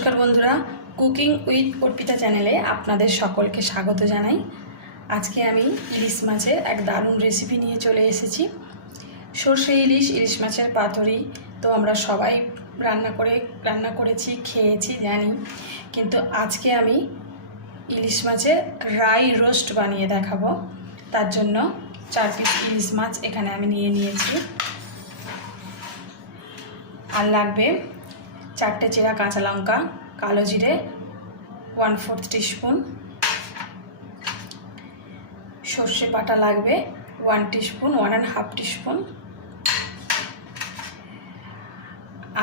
নমস্কার বন্ধুরা, cooking with Arpita চ্যানেলে আপনাদের সকলকে স্বাগত জানাই। আজকে আমি ইলিশ মাছের এক দারুণ রেসিপি নিয়ে চলে এসেছি। সর্ষে ইলিশ মাছের পাতুরি তো আমরা সবাই রান্না করেছি, খেয়েছি, জানি। কিন্তু আজকে আমি ইলিশ মাছের রাই রোস্ট বানিয়ে দেখাবো। তার জন্য 4 পিস ইলিশ মাছ এখানে আমি নিয়েছি। আর লাগবে 4টে চেরা কাঁচা লঙ্কা, কালো জিরে 1/4 টিস্পুন, সর্ষে বাটা লাগবে 1 টিস্পুন, 1.5 টিস্পুন,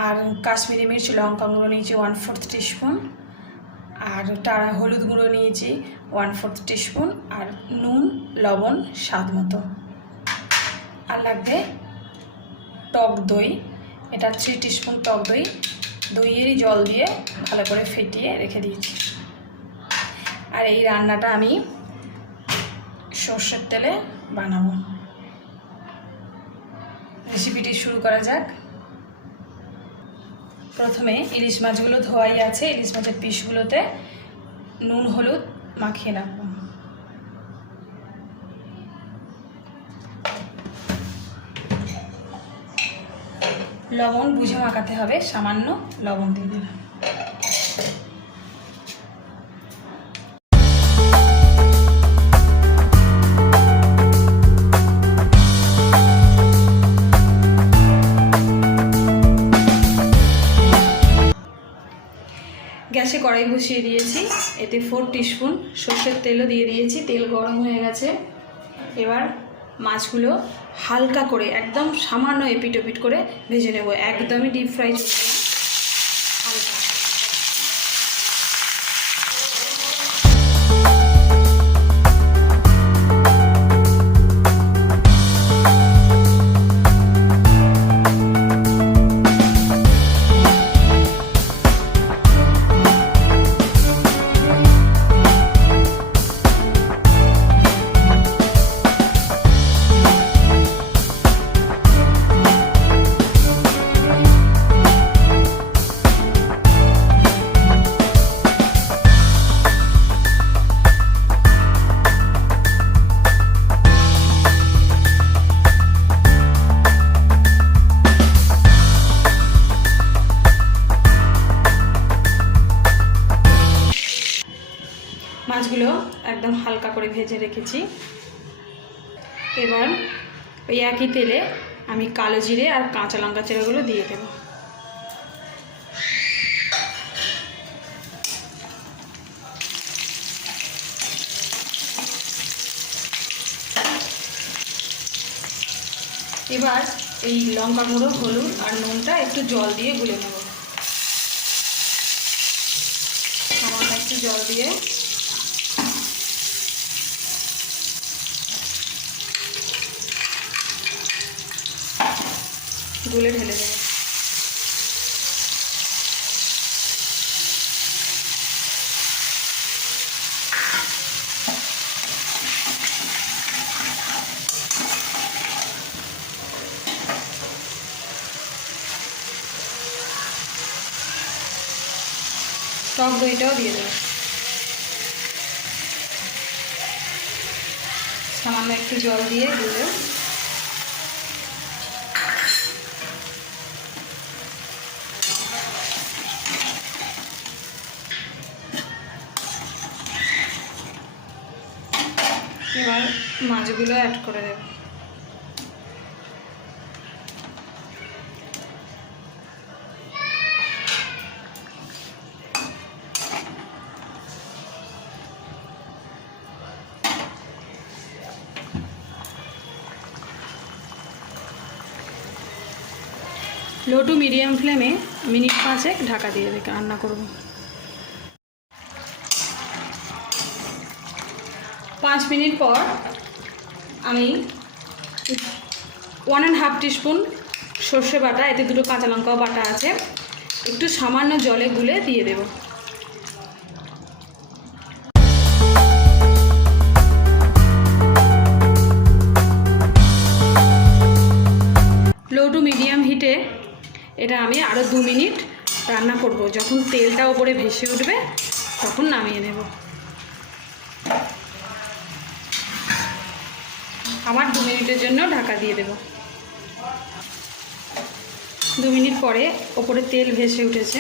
আর কাশ্মীরি মির্চ লঙ্কা গুঁড়ো নিয়েছি 1/4 টিস্পুন, আর হলুদ গুঁড়ো নিয়েছি 1/4 টিস্পুন, আর নুন লবণ স্বাদ মতো। আর লাগবে টক দই, এটা 3 টিস্পুন টক দই, দইয়েরই জল দিয়ে ভালো করে ফেটিয়ে রেখে দিয়েছি। আর এই রান্নাটা আমি সর্ষের তেলে বানাবো। রেসিপিটি শুরু করা যাক। প্রথমে ইলিশ মাছগুলো ধোয়াই আছে, ইলিশ মাছের পিসগুলোতে নুন হলুদ মাখিয়ে রাখবো। লবণ বুঝে মাখাতে হবে, সামান্য লবণ দিয়ে দিলাম। গ্যাসে কড়াই বসিয়ে দিয়েছি, এতে 4 টিস্পুন সর্ষের তেলও দিয়ে দিয়েছি। তেল গরম হয়ে গেছে। এবার মাছগুলো হালকা করে একদম সামান্য এপিট ওপিট করে ভেজে নেব, একদমই ডিপ ফ্রাই করব না, হালকা। মাছগুলো একদম হালকা করে ভেজে রেখেছি। এবার ওই একই তেলে আমি কালো জিরে আর কাঁচা লঙ্কা চেরাগুলো দিয়ে দেব। এবার এই লঙ্কা গুঁড়ো, হলুদ আর নুনটা একটু জল দিয়ে গুলে নেব। সামান্য একটু জল দিয়ে গুলে ঢেলে দেব। টক দইটাও দিয়ে দেব, সামান্য একটু জল দিয়ে গুলে। এবার মাছগুলো অ্যাড করে দেব। লো টু মিডিয়াম ফ্লেমে মিনিট 5 ঢাকা দিয়ে রেখে রান্না করব। 5 মিনিট পর আমি 1.5 টিস্পুন সর্ষে বাটা, এতে 2 কাঁচা লঙ্কাও বাটা আছে, একটু সামান্য জলে গুলে দিয়ে দেব। লো টু মিডিয়াম হিটে এটা আমি আরও 2 মিনিট রান্না করব। যখন তেলটা ওপরে ভেসে উঠবে তখন নামিয়ে নেব। আবার 2 মিনিটের জন্য ঢাকা দিয়ে দেব। 2 মিনিট পরে ওপরে তেল ভেসে উঠেছে।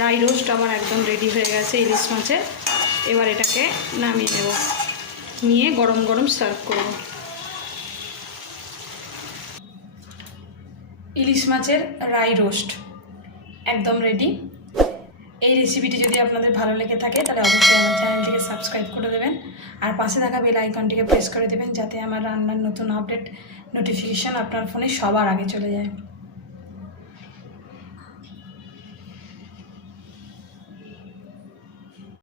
রাই রোস্ট আমার একদম রেডি হয়ে গেছে ইলিশ মাছের। এবার এটাকে নামিয়ে নেব, নিয়ে গরম গরম সার্ভ করব। ইলিশ মাছের রাই রোস্ট একদম রেডি। এই রেসিপিটি যদি আপনাদের ভালো লেগে থাকে তাহলে অবশ্যই আমার চ্যানেলটিকে সাবস্ক্রাইব করে দেবেন, আর পাশে থাকা বেল আইকনটিকে প্রেস করে দেবেন যাতে আমার রান্নার নতুন আপডেট নোটিফিকেশান আপনার ফোনে সবার আগে চলে যায়।